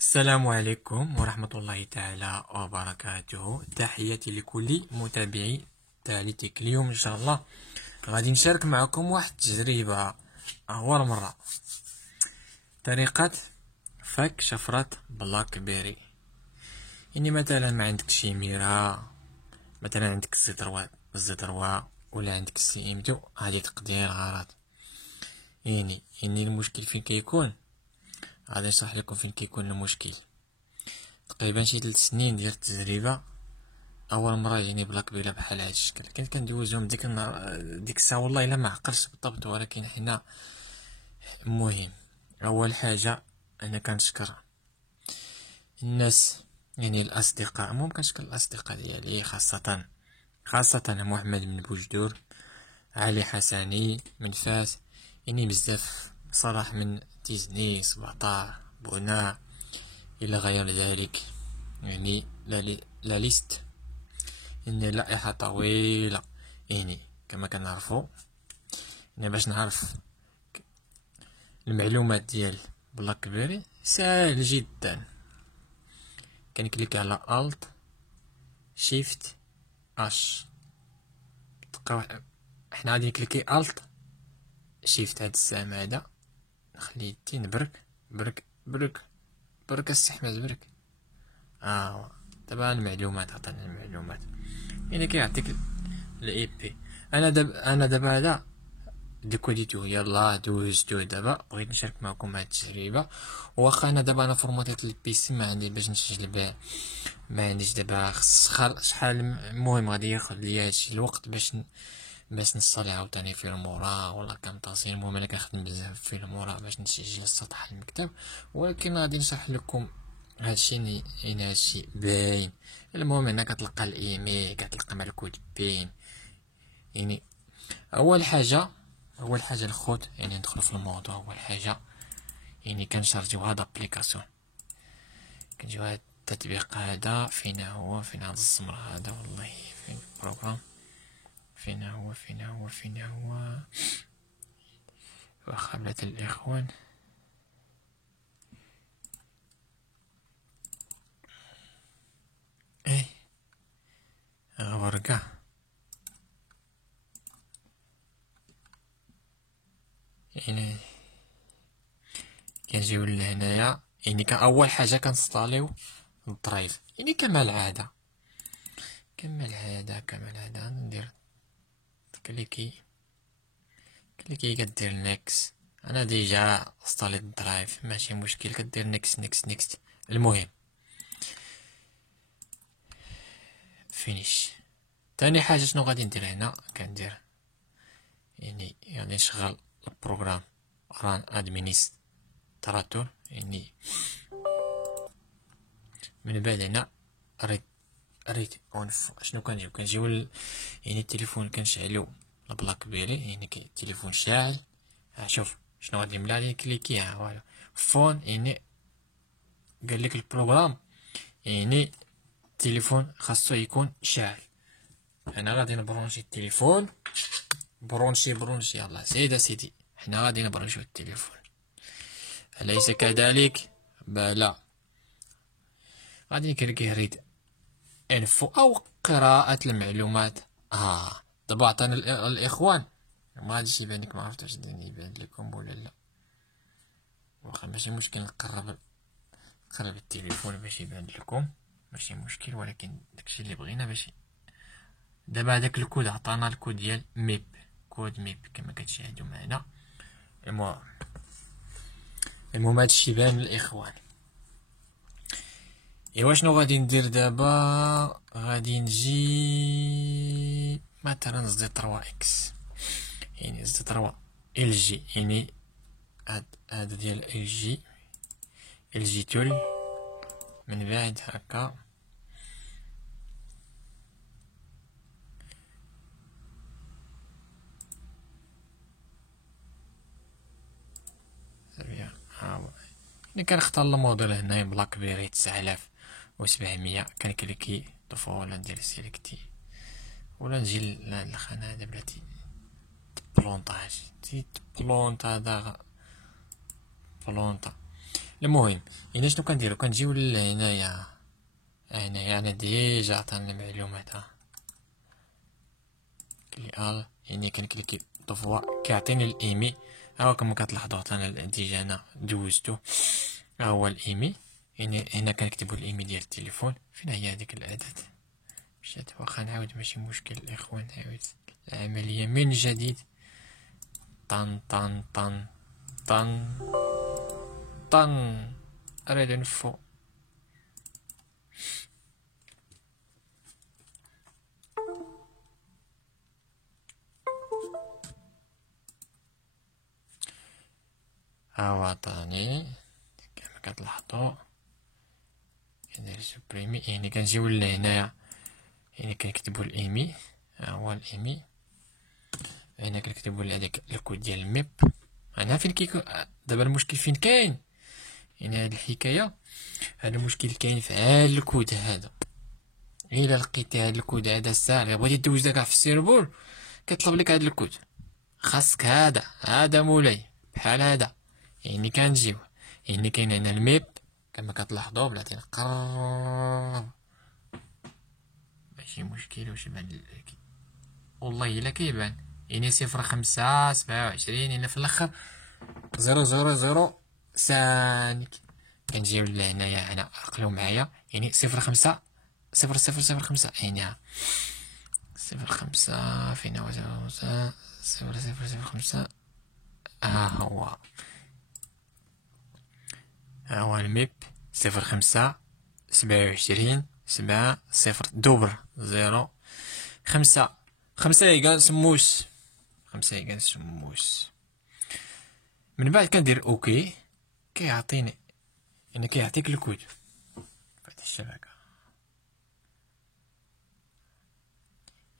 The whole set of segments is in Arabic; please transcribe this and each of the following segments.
السلام عليكم ورحمة الله تعالى وبركاته. تحياتي لكل متابعي تاليتك. اليوم إن شاء الله غادي نشارك معكم واحد التجربة أول مرة، طريقة فك شفرة بلاك بيري. يعني مثلا ما عندك شي ميرا، مثلا عندك الزدروة ولا عندك السي ام 2، هادي تقدير غلط. يعني المشكل فين كيكون، غادي نشرح لكم فين كيكون المشكل. تقريبا شي 3 سنين ديال التجربة، اول مره يجيني بلاك بيري بحال هاد الشكل. كنت كندوزهم ديك النهار ديك الساعه، والله الا ما عقلتش بالضبط، ولكن حنا المهم اول حاجه انا كنشكر الناس، يعني الاصدقاء. المهم كنشكر الاصدقاء ديالي، خاصه محمد بن بوجدور، علي حسني من فاس، يعني بزاف صلاح من تيزني، 17 بناء الى غير ذلك. يعني لا ليست إن لائحة طويلة. يعني كما كنعرفو، يعني باش نعرف المعلومات ديال بلاك بيري ساهل جدا. كنكليك على الت شيفت اش، تلقاو حنا غادي نكليكي الت شيفت. هاد السهم هذا نخلي يدي نبرك برك استحمل برك. دابا المعلومات، عطاني المعلومات، يعني كيعطيك الاي بي. انا دابا هذا ديكوديتو، يلا دوزتو. دابا بغيت نشارك معكم هاد التجربه، واخا انا دابا فورماتيت البيسي، ما عندي باش نسجل به، ما عنديش دابا شحال. المهم غادي ياخذ ليا هادشي الوقت باش نصلي عاوتاني في المورا ولا كامطاسي. المهم انا كنخدم بزاف في المورا باش نسجل سطح المكتب، ولكن غادي نشرح لكم هادشي. يعني هادشي باين. المهم هنا كتلقى الايميل، كتلقى مع الكود بين. يعني اول حاجه الخوت، يعني ندخلوا في الموضوع. اول حاجه يعني كنشارجيو هاد ابليكاسيون، كنجيو هاد التطبيق هذا. فين هو هذا الزمر هذا؟ والله فين البروغرام؟ فين هو واخا بلات الاخوان. ايه غوركا. يعني كنجيو لهنايا، يعني اول حاجه كنستاليو الدرايف، يعني كما العاده ندير كليكي كدير نيكس. انا ديجا استاليت الدرايف، ماشي مشكل، كدير نيكس. المهم فينيش. تاني حاجه شنو غادي ندير هنا؟ كندير يعني نشغل البروغرام ران ادمينستراتور. يعني من بعد هنا ريت اون. شنو كنجيو يعني التليفون كنشعلو البلاك بيري، يعني التليفون شاعل. شوف شنو غادي نملا عليه، كليكي فوالا فون. يعني قال لك البروغرام، يعني التليفون خاصو يكون شاعل. انا غادي نبرونشي التليفون، برونشي يلا سيدي سيدي، حنا غادي نبرونشيو التليفون. أليس كذلك؟ بلى. غادي نكليكي ريد انفو او قراءة المعلومات. دابا عطانا الاخوان، ما غاديش يبان لك، ما عرفت واش يبان لكم ولا لا. واخا ماشي مشكل، نقرب التليفون باش يبان لكم، ماشي مشكل. ولكن داكشي اللي بغينا باش دابا هداك الكود عطانا الكود ديال ميب، كود ميب كما كتشاهدوا معنا. المهم هادشي بان للاخوان. ايوا شنو غادي ندير دابا؟ غادي نجي مثلا زد 3 اكس، يعني زد 3 ال جي، يعني هاد ديال ال جي تول. من بعد هكا يعني كنختار الموديل هنايا بلاك بيري 9700. كنكليكي طفو ولا ندير سيليكتي، ولا نجي للخانة هذا بلاتي بلونطاج. هذا بلونطا. المهم هنا شنو كنديرو، كنجيو لهنايا، هنايا انا ديجا عطانا المعلومات كلي يعني كنكليكي دو فوا كيعطيني الايمي. ها كما كتلاحظوا عطانا ديجا انا دوزتو، ها هو الايمي. يعني هنا كنكتبو الايمي ديال التليفون. فين هي هذيك الاداة؟ مشات. واخا نعاود ماشي مشكل الاخوان، نعاود العملية من جديد. طن طن طن طن طن. اريد نفو. هاو عطاني كما كتلاحظوا كندير سوبريمي. يعني كنجيو لهنايا، يعني كنكتبو الايمي. ها هو الايمي. هنا كنكتبو هداك الكود ديال الميب. انا فين كيكون دابا المشكل فين كاين؟ يعني هاد الحكايه، هاد المشكل كاين في هاد الكود هذا. الا لقيتي هاد الكود هذا الساعه بغيتي دوز كاع في السيرفور، كيطلب لك هاد الكود. خاصك هذا مولاي بحال هذا. يعني كنجيو، يعني كاين هنا الميب كما كتلاحظوا بلاتي نقرب. ماشي مشكل واش بان والله الا كيبان. يعني 0527 هنا في الاخر 000 سانك. كنجيو لهنايا هنا عقلو معايا، يعني 050005. يعني 05 فين هو 0005. هو الميب 0527 دبر 5 يقال سموس. 5 يقال سموس. من بعد كندير اوكي، كيعطيني يعني كيعطيك الكود في الشبكة.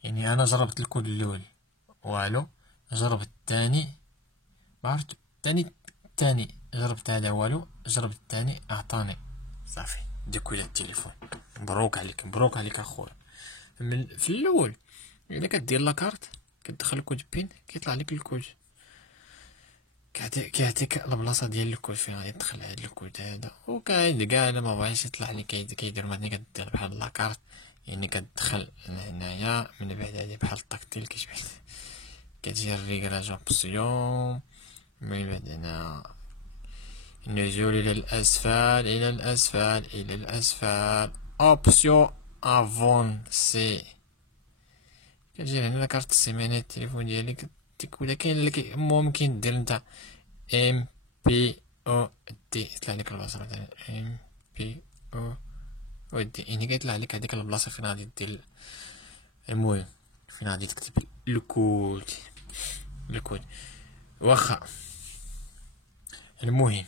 يعني انا جربت الكود الاول والو، جربت الثاني عرفت، الثاني جربت هذا والو، جربت الثاني اعطاني صافي دي كود التليفون. مبروك عليك مبروك عليك اخويا. في الاول الا كدير لاكارت كتدخل الكود بين كيطلع لك الكود، كيعطيك البلاصه ديال الكود فين غادي تدخل هاد الكود هذا. وكاين كاع الا ما بغيتش يطلع لك كيدير مثلا كدير بحال لاكارت، يعني كتدخل هنايا من بعد هادي بحال التكتيل كيشبه كتجي الريكراج اوبسيون. من بعد هنا النزول الى الاسفل الى الاسفل الى الاسفل اوبسيون افونسي. كتجي هنا كارت السيمانه التليفون ديالك ولا كاين اللي ممكن دير نتا ام بي او دي يطلع لك البلاصه مثلا ام بي او دي. يعني كيطلع لك هذيك البلاصه فين غادي دير. المهم فين غادي تكتب الكود واخا. المهم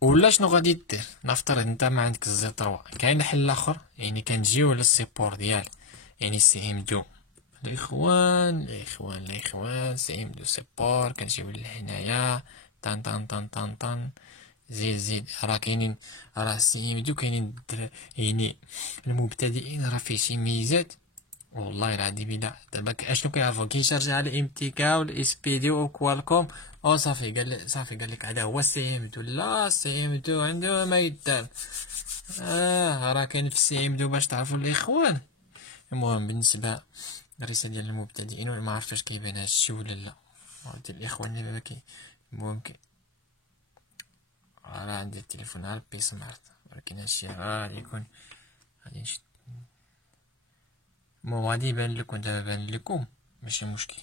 ولا شنو غادي دير؟ نفترض انت ما عندك الزي 3 كاين حل اخر. يعني كنجيو للسيبور ديال يعني سي ام دو الاخوان سي ام دو سيبور. كنجيو لهنايا طن طن طن طن طن زيد راه كاينين، راه سي ام دو كاينين يعني المبتدئين راه فيه شي ميزات والله العظيم. الا دابا اشنو كيعرفوا كيشارجي على ام تي كا والاس بي دي وكوالكوم او صافي قال لك هذا هو السي ام دو. لا السي ام دو عنده ما يدار. راه كاين في السي ام دو باش تعرفوا الاخوان. المهم بالنسبه للرساله ديال المبتدئين ما عرفتش واش كيبان هادشي ولا لا ديال الاخوان اللي ما كاين. المهم راه عندي التليفون على بي سمارت، ولكن هادشي غادي يكون غادي نشد. المهم غادي يبان لكم دابا بان لكم ماشي مشكل.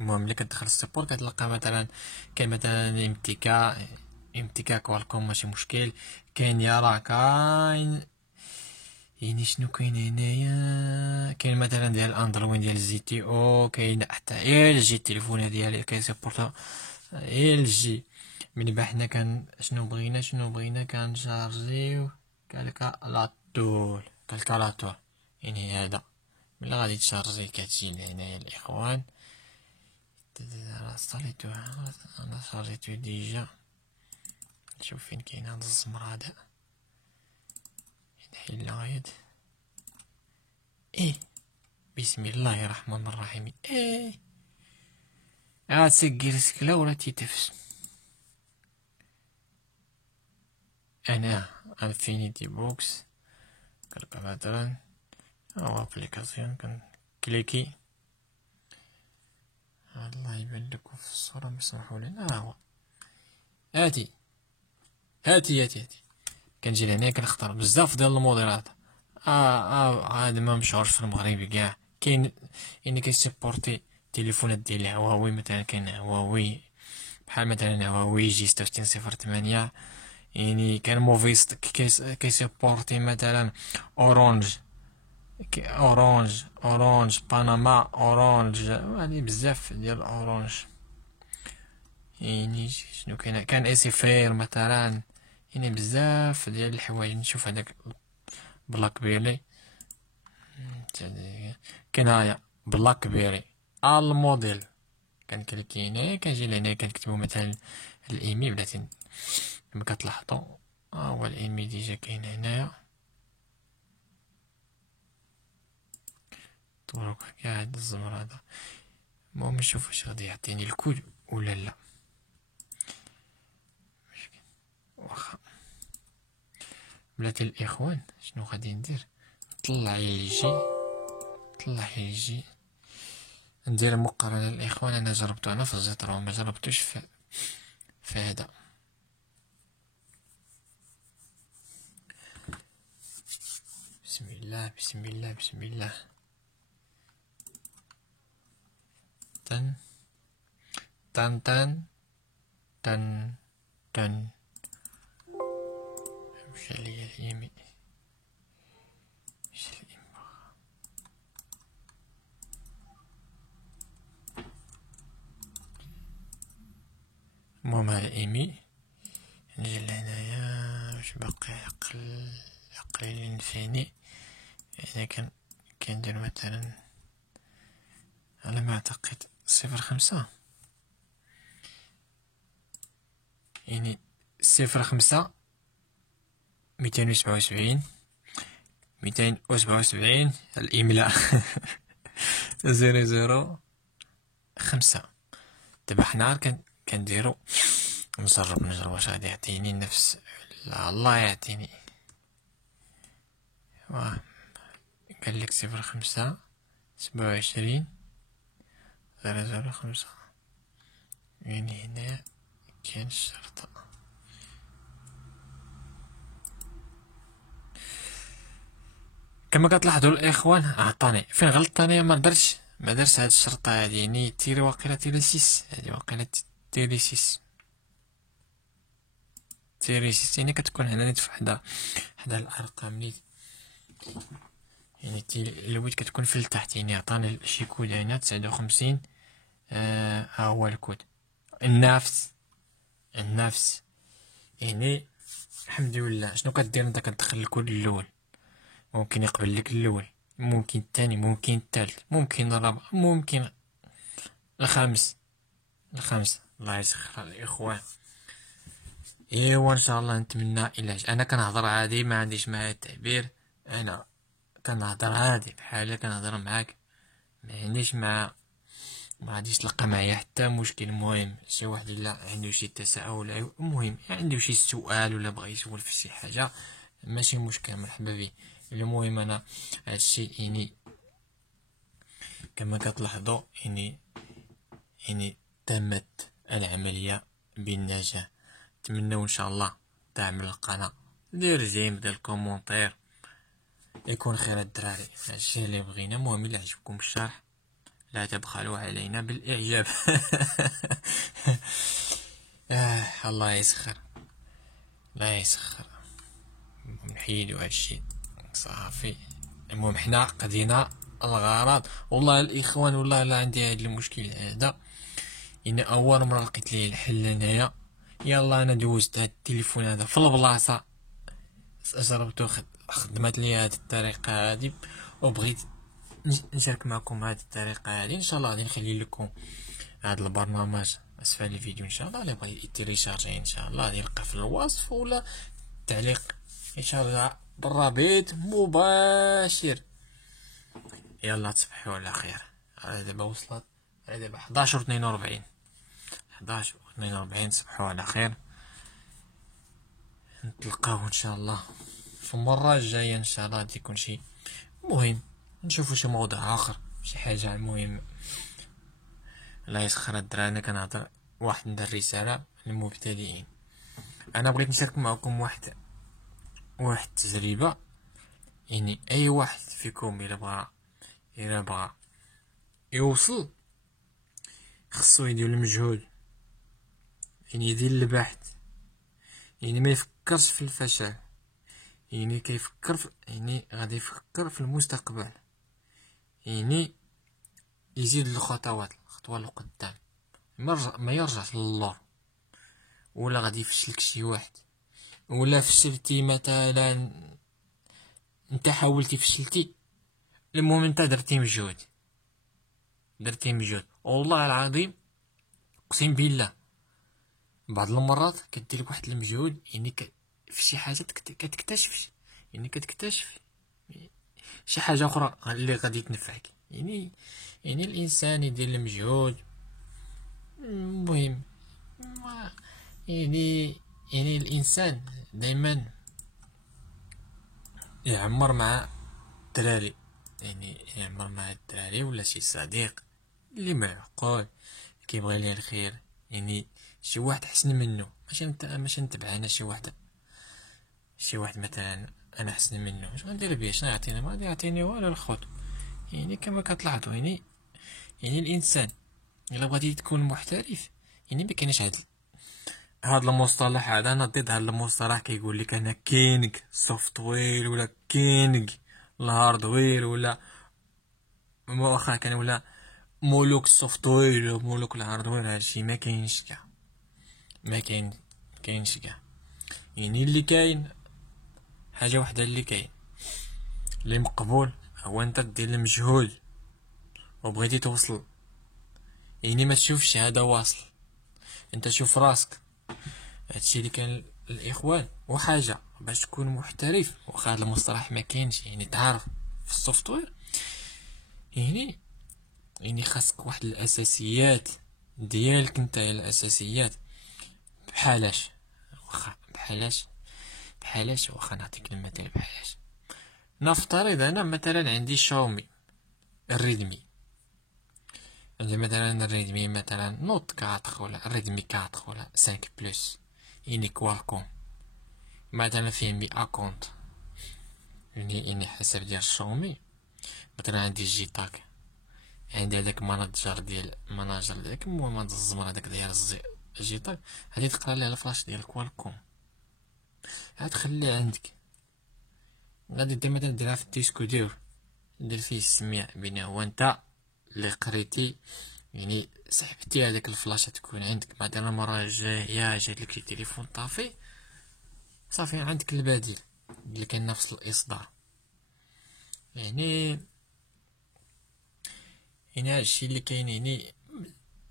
المهم ملي كتدخل السيبور كتلقى مثلا كاين مثلا امتكا كوالكوم ماشي مشكل. كاين يا كاين يعني شنو كاين هنايا، كاين مثلا ديال اندرويد ديال زي تي او. كاين حتى ال جي التليفون ديالي كيسيبورتا ال جي. من بعد حنا شنو بغينا كنشارجيو كالكالاتور. يعني هذا ملي غادي تشارجي كتجي لهنايا الاخوان. انا شارجيتو ديجا. نشوف فين كاين هذا الزمر هذا. نحل غايد بسم الله الرحمن الرحيم. تسقي السكلة ولا تيتفس. أنا انفينيتي بوكس كالكولاترا أو أبليكاسيون كليكي. الله يبان لكم في الصورة مسمحوا لنا. هو هاتي كنجي لهنا كنختار بزاف ديال الموديلات. هذا ما مشهورش في المغرب كاع. كاين يعني كيسيبورتي تليفونات ديال هواوي، مثلا كاين هواوي بحال مثلا هواوي جي 6608. يعني كان موفيس كيسيبورتي مثلا اورانج بنما اورانج، يعني بزاف ديال اورانج. يعني شنو كان اسيفير مثلا، يعني بزاف ديال الحوايج. نشوف هداك بلاك بيري، كاين هايا بلاك بيري الموديل. كنكليكي هنايا كنجي لهنا كنكتبو مثلا الايميل. بلاتي كما كتلاحظوا هو الايميل ديجا كاين هنايا. طرق كاع هاد الزمر هذا. المهم نشوف واش غادي يعطيني الكود ولا لا. واخا بلاتي الاخوان شنو غادي ندير؟ طلع يجي ندير مقارنة الاخوان. انا جربتو انا في الزيترو، ما جربتوش في هذا. بسم الله بسم الله بسم الله. تن تن تن تن تن. مشى ليا اليمين، مشى اليمين. المهم هذا ايمي. نجي لهنايا واش باقي عقلي فيني. انا كندير مثلا على ما اعتقد 05. يعني 05 277 277 الإملاء 005. دابا حنا كنديرو نجرب واش غادي يعطيني نفس. لا الله يعطيني. واه قالك 05 27 005. يعني هنا كاين الشرطة. كما كتلاحظوا الاخوان عطاني فين غلطت انايا. ما درتش هاد الشرطة هادي. يعني تيري واقيلا تيري 6. هادي واقيلا تيري 6 يعني كتكون هنا نيت حدا الارقام نيت. يعني الويت كتكون في التحت. يعني عطاني شي كود هنا 59. ها هو الكود النفس. يعني الحمد لله. شنو كدير انت؟ كتدخل الكود الاول، ممكن يقبل لك الاول، ممكن الثاني، ممكن الثالث، ممكن الرابع، ممكن الخامس. الله يسخر الاخوان. ايوا ان شاء الله نتمنى علاج. انا كنهضر عادي، ما عنديش معايا التعبير. انا كنهضر عادي بحال كنهضر معاك، ما غاديش تلقى معايا حتى مشكل. المهم شي واحد الا عنده شي تساؤل، المهم عنده شي سؤال ولا بغى يسول في شي حاجه، ماشي مشكل، مرحبا به. المهم انا هادشي يعني كما كتلاحظوا يعني تمت العمليه بالنجاح. نتمنوا ان شاء الله دعم القناه، دير جيم، دير الكومونتير، يكون خير الدراري. هادشي اللي بغينا. المهم الا عجبكم الشرح لا تبخلوا علينا بالاعجاب. الله يسخر، لا يسخر. نحيدو هادشي صافي. المهم حنا قضينا الغرض. والله الاخوان والله لا عندي هاد المشكل هذا. يعني اول مره لقيت ليه الحل هنايا. يلا انا دوزت هاد التليفون هذا في البلاصه، جربتو خدمت لي هاد الطريقه هادي، وبغيت نشارك معكم هاد الطريقه هادي. ان شاء الله غادي نخلي لكم هاد البرنامج اسفل الفيديو ان شاء الله. اللي بغى يتيليشارجي ان شاء الله غادي يلقى في الوصف ولا التعليق يشارجها بالرابط مباشر. يلا تصبحوا على خير. دابا وصلت دابا 11:42. 11 و 42. تصبحوا على خير، نتلقاو ان شاء الله في المره الجايه ان شاء الله. غادي يكون شي مهم، نشوفوا شي موضوع اخر، شي حاجه مهمه. لا يسخر الدراري، انا كنهضر واحد ندير رساله للمبتدئين. انا بغيت نشارك معكم واحد التجربه. يعني اي واحد فيكم الا بغى يوصل، خصو يدير المجهود، يعني يدير البحث، يعني ما يفكرش في الفشل، يعني كيفكر يعني غادي يفكر في المستقبل، يعني يزيد الخطوات الخطوه لقدام، ما يرجعش للور. ولا غادي يفشلك شي واحد، ولا فشلتي مثلا انت حاولتي فشلتي، المهم انت درتي مجهود والله العظيم اقسم بالله بعض المرات كدير لك واحد المجهود، يعني في شي حاجه كتكتشف، يعني كتكتشف شي حاجه اخرى اللي غادي تنفعك. يعني الانسان يدير المجهود مهم. يعني الانسان دائما يعمر مع الدراري، يعني يعمر مع الدراري ولا شي صديق اللي معقول كيبغي ليه الخير، يعني شي واحد احسن منه، ماشي نتبع انا شي واحد مثلا انا احسن منه، اش غندير بيه؟ شنو يعطيني؟ ما غادي يعطيني والو الخوت. يعني كما كتلاحظوا، يعني الانسان الا بغيتي تكون محترف، يعني ما كاينش هاد المصطلح هذا. انا ضد هاد المصطلح كيقول لك انا كينغ سوفتوير ولا كينغ الهاردوير، ولا واخا كان ولا مولوك السوفتوير ولا مولوك الهاردوير. هادشي ما كاينش كاع، ما كاينش كاع. يعني اللي كاين حاجه واحده، اللي مقبول هو انت دير المجهود وبغيتي توصل. يعني ما تشوفش هذا واصل، انت شوف راسك. هادشي اللي كان الاخوان. وحاجه باش تكون محترف، واخا هذا المصطلح ما كاينش، يعني تعرف في السوفتوير، يعني خاصك واحد الاساسيات ديالك انت، الاساسيات بحالاش واخا نعطيك المثال بحالاش. نفترض انا مثلا عندي شاومي الريدمي، عندي مثلا الريدمي مثلا نوت 4 ولا الريدمي 4 ولا 5 بلس، يعني كوالكوم مثلا فيه 100 كونت. يعني حسب ديال الشاومي مثلا عندي جيتاك، عندي هداك المناجر ديالك، المهم هاد الزمر هداك ديال الجيتاك، غادي تقرا ليه الفلاش ديال كوالكوم، غتخليه عندك. غادي دير مثلا ديرها في الديسكو دير فيه السميع بين هو انت اللي قريتي، يعني سحبتي هذاك الفلاشه تكون عندك. مثلا المره الجايه جاتلك التليفون طافي، صافي عندك البديل اللي كان نفس الاصدار. يعني هادشي اللي كاين. يعني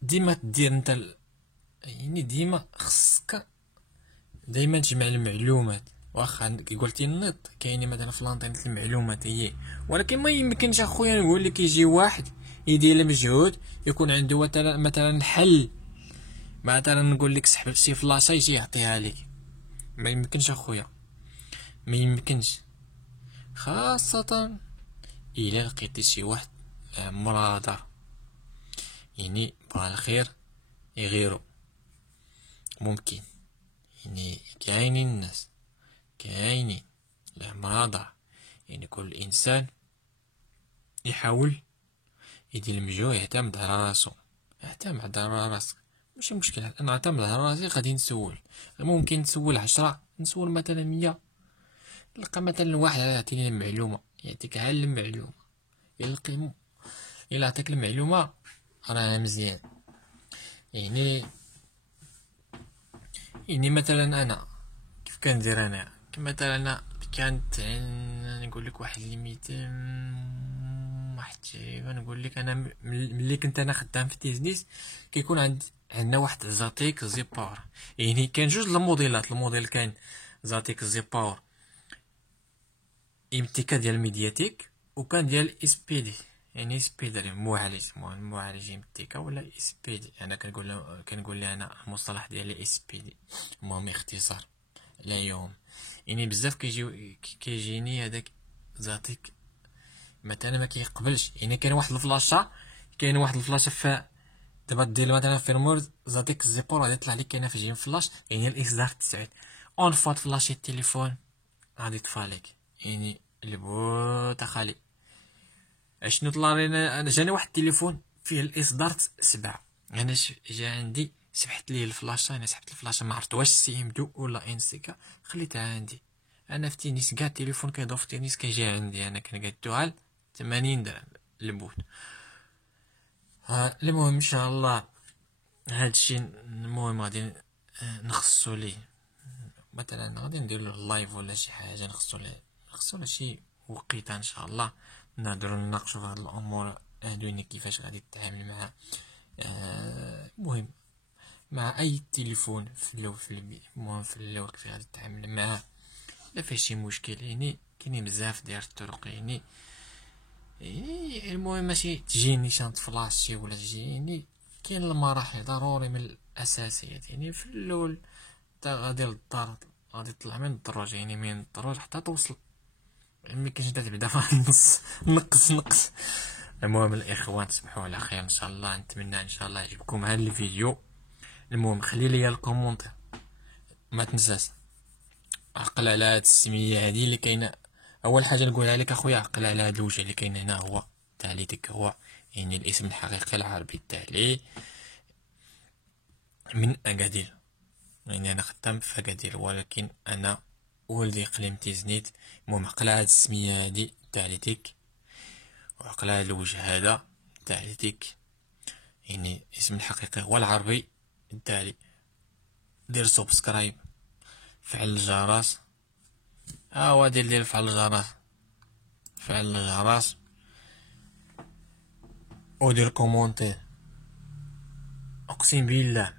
ديما تدير انت يعني ديما خصك دايما تجمع المعلومات. واخا قلتي النط كاينين مثلا في الانترنت المعلومات هي، ولكن ما يمكنش اخويا نقول لك يجي واحد يدير المجهود يكون عنده مثلا حل، مثلا نقول لك سحب شي فلاشه يجي يعطيها لك. ما يمكنش اخويا، ما يمكنش، خاصه الا لقيتي شي واحد مرادر، يعني بغى الخير يغيرو. ممكن يعني كاينين الناس، كاينين المرضى، يعني كل انسان يحاول يدير المجهود، يعتمد على راسو، يعتمد على راسك. ماشي مشكل انا نعتمد على راسي، غادي نسول. ممكن نسول 10، نسول مثلا 100، نلقى مثلا واحد يعطيني المعلومه، يعطيك على المعلومه، يلقي الا عطاك المعلومه راه مزيان. يعني مثلا انا كيف كندير انا، مثلا انا كانت نقول لك واحد ليميت واحد تقريبا. نقول لك انا ملي كنت انا خدام في تيزنيس كيكون عندنا واحد زاتيك زي باور. يعني كان جوج الموديلات، الموديل كان زاتيك زي باور امتيكا ديال ميدياتيك، وكان ديال اس بي دي يعني سبيد معالج يمديك ولا سبيد. انا كنقول لها انا المصطلح ديالي سبيدي، المهم اختصار لا يوم. يعني بزاف كيجيني هذاك زاتيك مثلا ما كيقبلش. يعني كاين واحد الفلاشة ف دابا دير مثلا فيرمور زاتيك الزيبور غادي يطلع لك كاينه في جيم فلاش، يعني الاصدار 9 اون فوا تفلاشي التليفون غادي يطفى لك. يعني البوت خالي اشنو طلع لينا. انا جاني واحد التليفون فيه الاصدار 7، انا جا عندي سبحت ليه الفلاشه. انا سحبت الفلاشه ما عرفت واش سي ام دو ولا انسيكا، خليتها عندي. انا في تينيس كاع التليفون كيضرب في تينيس كيجي عندي انا كنقادو على 80 درهم البوت. المهم ان شاء الله هادشي المهم غادي نخصو ليه مثلا، غادي ندير له اللايف ولا شي حاجه، نخصو له شي وقيته ان شاء الله نهضروا نناقشوا في هاد الامور هادوين كيفاش غادي تتعامل مع مهم مع اي تليفون المهم في الاول كيفاش غادي تتعامل معاه لا فيه شي مشكل. يعني كاينين بزاف ديال الطرق. يعني المهم ماشي تجي نيشان فلاشي ولا تجي، يعني كاين المراحل ضروري من الاساسيات. يعني في الاول تا غادي للدار، غادي تطلع من الدروج، يعني من الدروج حتى توصل، ما كاينش تبدا في النص نقص. المهم الاخوان تصبحوا على خير ان شاء الله. نتمنى ان شاء الله يعجبكم هذا الفيديو. المهم خلي لي الكومونتير، ما تنساش عقل على هاد السميه هادي اللي كاينه. اول حاجه نقولها لك اخويا، عقل على هاد الوجه اللي كاين هنا، هو تاليتك هو يعني الاسم الحقيقي العربي تاعي من اكادير. يعني انا خدام في اكادير ولكن انا ولدي اقليمتي زنيت. المهم عقل على هاد السميه هادي تاليتك، وعقل على الوجه هذا تاليتك، يعني اسم الحقيقي هو العربي التالي. دير سبسكرايب، فعل الجرس، هو دير فعل الجرس، فعل الجرس، ودير كومونتير. اقسم بالله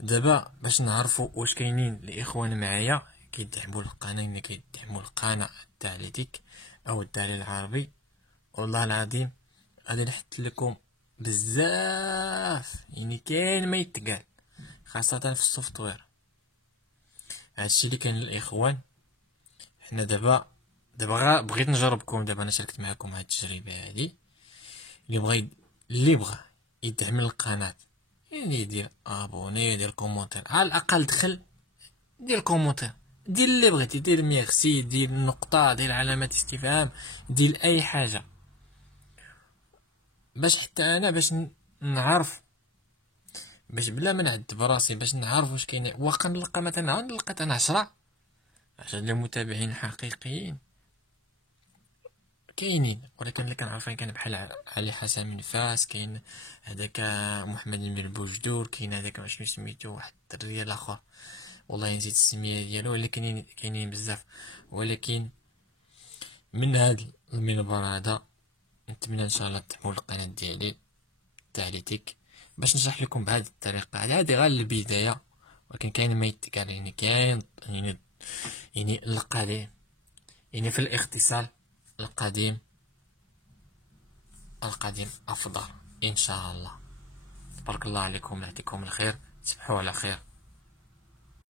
دابا باش نعرفوا واش كاينين الاخوان معايا كيدعموا القناه، اللي كيدعموا القناه تاليتك او الدليل العربي، والله العظيم غادي نحط لكم بزاف. يعني كاين ما يتقال خاصه في السوفتوير. هادشي اللي كاين للاخوان. حنا دابا بغيت نجربكم. دابا انا شاركت معكم هاد التجربه هادي. اللي بغى يدعم القناه يعني يدير ابوني، يدير كومونتير، على الاقل دخل دير كومونتير، دير اللي بغيتي، دير ميرسي، دير نقطه، دير علامه استفهام، دير اي حاجه باش حتى انا باش نعرف، باش بلا ما نعذب راسي، باش نعرف واش كاين. واقع نلقى مثلا لقيت انا 10 متابعين حقيقيين كاينين، ولكن اللي كنعرفين كان بحال علي حسن من فاس، كاين هذاك محمد بن بوجدور، كاين هذاك شنو سميتو واحد الدري الاخر والله نسيت السميه ديالو، ولا كاينين بزاف. ولكن من هاد المنبر هذا نتمنى ان شاء الله تحموا القناه ديالي تاليتك باش نشرح لكم بهذه الطريقه. هذه غير البدايه، ولكن كاين ما يتقال. يعني كاين يعني القديم، يعني في الاختصار القديم افضل ان شاء الله. بارك الله عليكم، يعطيكم الخير، تصبحوا على خير.